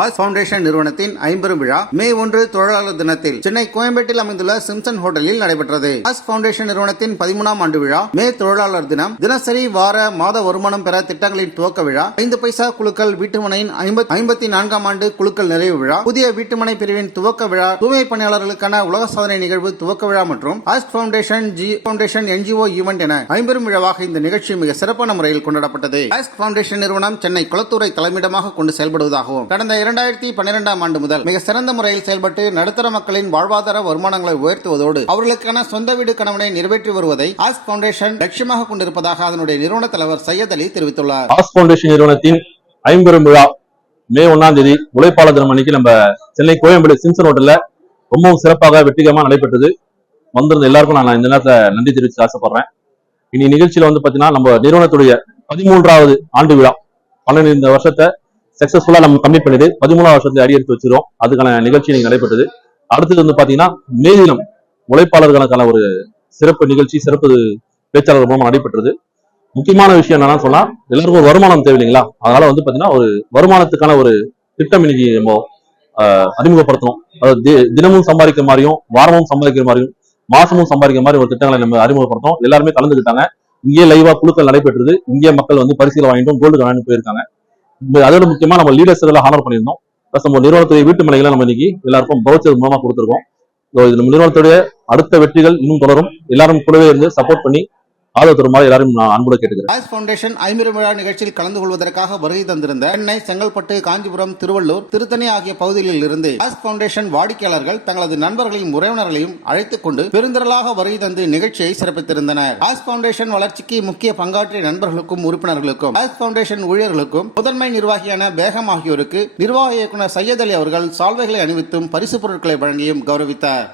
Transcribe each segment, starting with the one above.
As foundation நிறுவனத்தின் ஐம்பெரும் விழா மே ஒன்று தொழிலாளர் தினத்தில். சென்னை கோயம்பேட்டில் அமைந்துள்ள சிம்சன் ஹோட்டலில் நடைபெற்றது. ஆஸ் பவுண்டேஷன் நிறுவனத்தின் பதிமூணாம் ஆண்டு விழா மே தொழிலாளர் தினம். தினசரி வார மாத வருமானம் பெற திட்டங்களின் துவக்க விழா. ஐந்து பைசா குழுக்கள் வீட்டுமனையின் ஐம்பத்தி நான்காம் ஆண்டு குழுக்கள் நிறைவு விழா. புதிய வீட்டுமனை பிரிவின் துவக்க விழா. தூய்மை பணியாளர்களுக்கான உலக சாதனை நிகழ்வு துவக்க விழா மற்றும் as foundation G foundation NGO event என ஐம்பெரும் விழாவாக இந்த நிகழ்ச்சி மிக சிறப்பான முறையில் கொண்டாடப்பட்டது. ஆஸ்க் பவுண்டேஷன் நிறுவனம் சென்னை குளத்தூரை தலைமையிடமாக கொண்டு செயல்படுவதாகவும் கடந்த இரண்டாயிரத்தி பன்னிரெண்டாம் ஆண்டு முதல் மிக சிறந்த முறையில் செயல்பட்டு நடுத்தர மக்களின் வாழ்வாதார வருமானங்களை உயர்த்துவதோடு அவர்களுக்கான சொந்த வீடு கனவினை நிறைவேற்றி வருவதை ஆஸ் பவுண்டேஷன் லட்சியமாக கொண்டிருப்பதாக அதனுடைய நிறுவன தலைவர் சையத் அலி தெரிவித்துள்ளார். ஆஸ் பவுண்டேஷன் நிறுவனத்தின் ஐம்பெரும் விழா மே ஒன்னாம் தேதி உழைப்பாளர் தினம் அன்னைக்கு நம்ம சென்னை கோயம்பேடு சிம்சன் ஹோட்டல்ல ரொம்பவும் சிறப்பாக வெற்றிகரமாக நடைபெற்றது. வந்திருந்த எல்லாருக்கும் நான் இந்த நேரத்துல நன்றி தெரிவித்து ஆசைப்படுறேன். இனி நிகழ்ச்சியில வந்து பாத்தீங்கன்னா நம்ம நிறுவனத்துடைய பதிமூன்றாவது ஆண்டு விழா. பன்னெண்டு இந்த வருஷத்தை சக்சஸ்ஃபுல்லா நம்ம கம்ப்ளீட் பண்ணிட்டு பதிமூணாம் வருஷத்துல அடி எடுத்து வச்சிருவோம். அதுக்கான நிகழ்ச்சி நீங்க நடைபெற்றது. அடுத்தது வந்து பாத்தீங்கன்னா மே தினம் உழைப்பாளர்களுக்கான ஒரு சிறப்பு நிகழ்ச்சி சிறப்பு பேச்சாளர் மூலமா நடைபெற்றது. முக்கியமான விஷயம் என்னன்னா சொன்னா எல்லாருக்கும் ஒரு வருமானம் தேவை இல்லைங்களா? அதனால வந்து பாத்தீங்கன்னா ஒரு வருமானத்துக்கான ஒரு திட்டம் இன்னைக்கு நம்ம அறிமுகப்படுத்தணும். அதாவது தினமும் சம்பாதிக்கிற மாதிரியும் வாரமும் சம்பாதிக்கிற மாதிரியும் மாசமும் சம்பாதிக்கிற மாதிரி ஒரு திட்டங்களை நம்ம அறிமுகப்படுத்தோம் எல்லாருமே கலந்துக்கிட்டாங்க இங்கேயே லைவா குழுக்கள் நடைபெற்றது. இங்கே மக்கள் வந்து பரிசீலனை வாங்கிட்டும் கோல்டு வாங்கிட்டு போயிருக்காங்க. அதோட முக்கியமா நம்ம லீடர்ஸ் எல்லாம் ஹானர் பண்ணியிருந்தோம். ப்ளஸ் நம்ம நிறுவனத்துடைய வீட்டு மலைகளை நம்ம இன்னைக்கு எல்லாருக்கும் பவுச்சர் மூலமா கொடுத்துருக்கோம். இது நம்ம நிறுவனத்துடைய அடுத்த வெற்றிகள் இன்னும் தொடரும். எல்லாரும் கூடவே இருந்து சப்போர்ட் பண்ணி ஆதரவு தருமாறு எல்லாரும் நான் கேட்டுக்கிறேன். ஆஸ் பவுண்டேஷன் ஐம்பெரும் விழா நிகழ்ச்சியில் கலந்து கொள்வதற்காக வருகை தந்திருந்த சென்னை செங்கல்பட்டு காஞ்சிபுரம் திருவள்ளூர் திருத்தணி ஆகிய பகுதிகளில் இருந்து ஆஸ் பவுண்டேஷன் வாடிக்கையாளர்கள் தங்களது நண்பர்களையும் உறவினர்களையும் அழைத்துக் கொண்டு பெருந்திரளாக வருகை தந்து நிகழ்ச்சியை சிறப்பித்திருந்தனர். ஆஸ் பவுண்டேஷன் வளர்ச்சிக்கு முக்கிய பங்காற்றிய நண்பர்களுக்கும் உறுப்பினர்களுக்கும் ஆஸ் பவுண்டேஷன் ஊழியர்களுக்கும் முதன்மை நிர்வாகியான பேகம் ஆகியோருக்கு நிர்வாக இயக்குநர் சையத் அலி அவர்கள் சால்வைகளை அணிவித்தும் பரிசு பொருட்களை வழங்கியும் கௌரவித்தார்.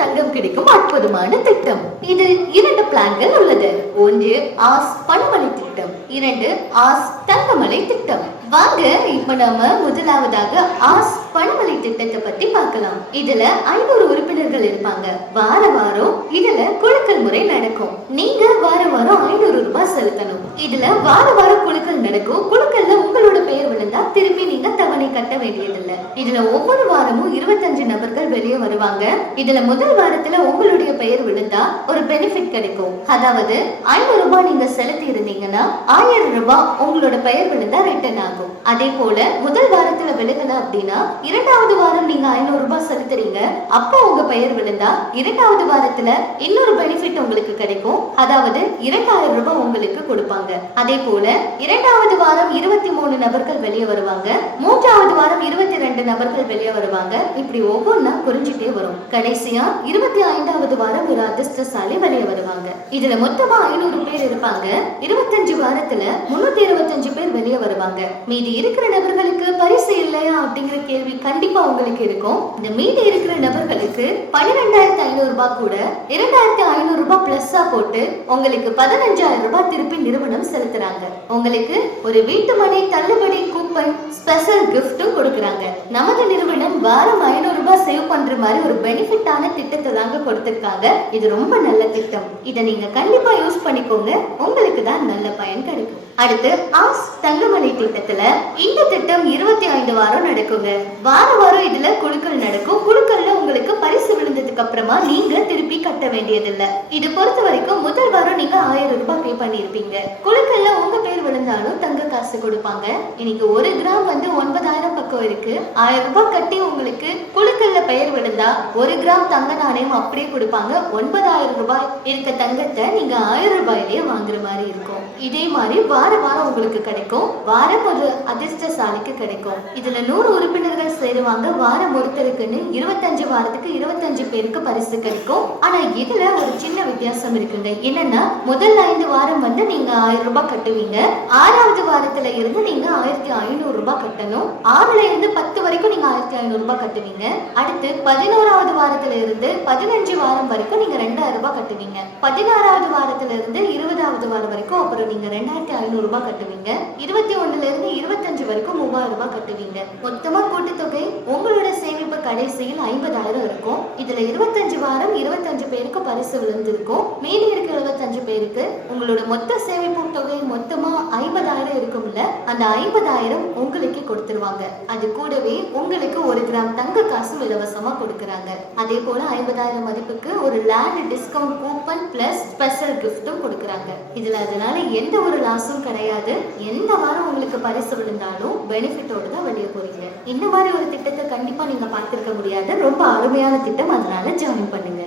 தங்கம் கிடைக்கும் அற்புதமான திட்டம். இதில் இரண்டு பிளான்கள் உள்ளது. ஒன்று ஆஸ் பணமலை திட்டம் இரண்டு ஆஸ் தங்கமலை திட்டம். வாங்க இப்ப நாம முதலாவதாக ஆஸ் பணமலை திட்டத்தை பத்தி பார்க்கலாம். இதுல ஐநூறு உறுப்பினர்கள் இருப்பாங்க. வார வாரம் இதுல குழுக்கள் முறை நடக்கும். நீங்க வார வாரம் ஐநூறு ரூபாய் செலுத்தணும். இதுல வார வாரம் குழுக்கள் நடக்கும். குழுக்கள்ல உங்களோட பெயர் விழுந்தா திருப்பி நீங்க தவணை கட்ட வேண்டியதில்லை. இதுல ஒவ்வொரு வாரமும் இருபத்தஞ்சு நபர்கள் வெளியே வருவாங்க. இதுல முதல் வாரத்துல உங்களுடைய பெயர் விழுந்தா ஒரு பெனிஃபிட் கிடைக்கும். அதாவது ஐநூறு ரூபாய் நீங்க செலுத்தி இருந்தீங்கன்னா ஆயிரம் ரூபாய் உங்களோட பெயர் விழுந்தா ரிட்டர்ன் ஆகும். அதே போல முதல் வாரத்துல விழுகல அப்படின்னா இரண்டாவது வாரம் நீங்க ஐநூறு ரூபாய் செலுத்துறீங்க அப்போ உங்க பெயர் விழுந்தா இரண்டாவது வாரத்துல இன்னொரு பெனிஃபிட் உங்களுக்கு கிடைக்கும். அதாவது இரண்டாயிரம் ரூபாய் உங்களுக்கு கொடுப்பாங்க. அதே போல இரண்டாவது வாரம் இருபத்தி மூணு நபர்கள் வெளியே வருவாங்க. மூன்றாவது வாரம் இருபத்தி ரெண்டு நபர்கள் வெளியே வருவாங்க. இப்படி ஒவ்வொன்னா குறைஞ்சிட்டே வரும். கடைசியா இருபத்தி ஐந்தாவது வாரம் ஒரு அதிர்ஷ்டசாலி வெளியே வருவாங்க. இதுல மொத்தமா ஐநூறு பேர் இருப்பாங்க. இருபத்தஞ்சு வாரத்துல முன்னூத்தி இருபத்தஞ்சு பேர் வெளியே வருவாங்க. மீதி இருக்கிற நபர்களுக்கு பரிசு இல்லையா அப்படிங்கிற கேள்வி கண்டிப்பா உங்களுக்கு இருக்கும். இந்த மீதி இருக்கிற நபர்களுக்கு பன்னிரெண்டாயிரத்தி ஐநூறு ரூபாய் கூட இரண்டாயிரத்தி ஐநூறு ரூபாய் பிளஸ்ஸா போட்டு உங்களுக்கு பதினஞ்சாயிரம் ரூபாய் திருப்பி நிறுவனம் செலுத்துறாங்க. உங்களுக்கு ஒரு வீட்டு மனை தள்ளுபடி கூப்பன் ஸ்பெஷல் கிஃப்ட்டும் கொடுக்குறாங்க. நமது நிறுவனம் வாரம் ஐநூறு ரூபாய் சேவ் பண்ற மாதிரி ஒரு பெனிஃபிட்டான திட்டத்தை தாங்க கொடுத்துருக்காங்க. இது ரொம்ப நல்ல திட்டம். இதை நீங்க கண்டிப்பா யூஸ் பண்ணிக்கோங்க. உங்களுக்கு தான் நல்ல பயன் கிடைக்கும். அடுத்து ஆஸ் தங்கமலை திட்டத்துல இந்த திட்டம் இருபத்தி ஐந்து வாரம் நடக்குங்க. வார வாரம் இதுல குழுக்கள் நடக்கும். குழுக்கள்ல உங்களுக்கு பரிசு விழுந்ததுக்கு அப்புறமா நீங்க திருப்பி கட்ட வேண்டியதில்லை. இது பொறுத்த வரைக்கும் முதல் வாரம் நீங்க ஆயிரம் ரூபாய் பண்ணியிருப்பீங்க குழுக்கள்ல உங்க பேர் விழுந்தாலும் தங்க காசு கொடுப்பாங்க. இன்னைக்கு ஒரு கிராம் வந்து ஒன்பதாயிரம் பக்கம் இருக்கு. ஆயிரம் ரூபாய் கட்டி உங்களுக்கு குழுக்கள்ல பெயர் விழுந்தா ஒரு கிராம் தங்க நாணயம் அப்படியே கொடுப்பாங்க. ஒன்பதாயிரம் ரூபாய் இருக்க தங்கத்தை நீங்க ஆயிரம் ரூபாயிலேயே வாங்குற மாதிரி இருக்கும். இதே மாதிரி வார வாரம் உங்களுக்கு கிடைக்கும். வாரம் ஒரு அதிர்ஷ்டசாலிக்கு கிடைக்கும். இதுல நூறு உறுப்பினர்கள் சேருவாங்க. வாரம் ஒருத்தருக்குன்னு இருபத்தஞ்சு வாரத்துக்கு இருபத்தஞ்சு பேருக்கு பரிசு கிடைக்கும். ஆனா இதுல ஒரு சின்ன வித்தியாசம் இருக்குங்க. என்னன்னா முதல் ஐந்து வாரம் வாரம் வந்து நீங்க ஆயிரம் ரூபாய் கட்டுவீங்க. ஆறாவது வாரத்துல இருந்து நீங்க ஆயிரத்தி ஐநூறு ரூபாய் கட்டணும். ஆறுல இருந்து பத்து வரைக்கும் நீங்க ஆயிரத்தி ஐநூறு ரூபாய் கட்டுவீங்க. அடுத்து பதினோராவது வாரத்துல இருந்து பதினஞ்சு வாரம் வரைக்கும் நீங்க ரெண்டாயிரம் ரூபாய் கட்டுவீங்க. பதினாறாவது வாரத்துல இருந்து இருபதாவது வாரம் வரைக்கும் அப்புறம் நீங்க ரெண்டாயிரத்தி ஐநூறு ரூபாய் கட்டுவீங்க. இருபத்தி ஒண்ணுல இருந்து இருபத்தஞ்சு வரைக்கும் மூவாயிரம் ரூபாய் கட்டுவீங்க. மொத்தமா கூட்டுத்தொகை உங்களோட சேமிப்பு கடைசியில் ஐம்பதாயிரம் இருக்கும். இதுல இருபத்தஞ்சு வாரம் இருபத்தஞ்சு பேருக்கு பரிசு விழுந்திருக்கும். மீதி இருக்க இருபத்தஞ்சு பேருக்கு உங்களோட மொத்த சேமிப்பு தொகை மொத்தமா ஐம்பதாயிரம் இருக்கும்ல அந்த ஐம்பதாயிரம் உங்களுக்கே கொடுத்துருவாங்க. அது கூடவே உங்களுக்கு ஒரு கிராம் தங்க காசும் இலவசமா கொடுக்குறாங்க. அதே போல ஐம்பதாயிரம் மதிப்புக்கு ஒரு land discount coupon plus special கிஃப்ட்டும் கொடுக்குறாங்க. இதுல அதனால எந்த ஒரு லாஸும் கிடையாது. எந்த வாரம் உங்களுக்கு பரிசு விழுந்தாலும் பெனிஃபிட்டோட தான் வெளியே போறீங்க. இந்த மாதிரி ஒரு திட்டத்தை கண்டிப்பா நீங்க பார்த்திருக்க முடியாத ரொம்ப அருமையான திட்டம் அதனால ஜாயின் பண்ணுங்க.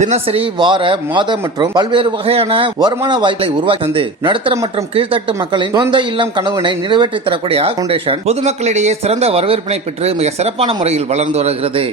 தினசரி வார மாத மற்றும் பல்வேறு வகையான வருமான வாய்ப்பை உருவாக்கி தந்து நடுத்தர மற்றும் கீழ்த்தட்டு மக்களின் சொந்த இல்லம் கனவினை நிறைவேற்றி தரக்கூடிய ஃபவுண்டேஷன் பொதுமக்களிடையே சிறந்த வரவேற்பினை பெற்று மிக சிறப்பான முறையில் வளர்ந்து வருகிறது.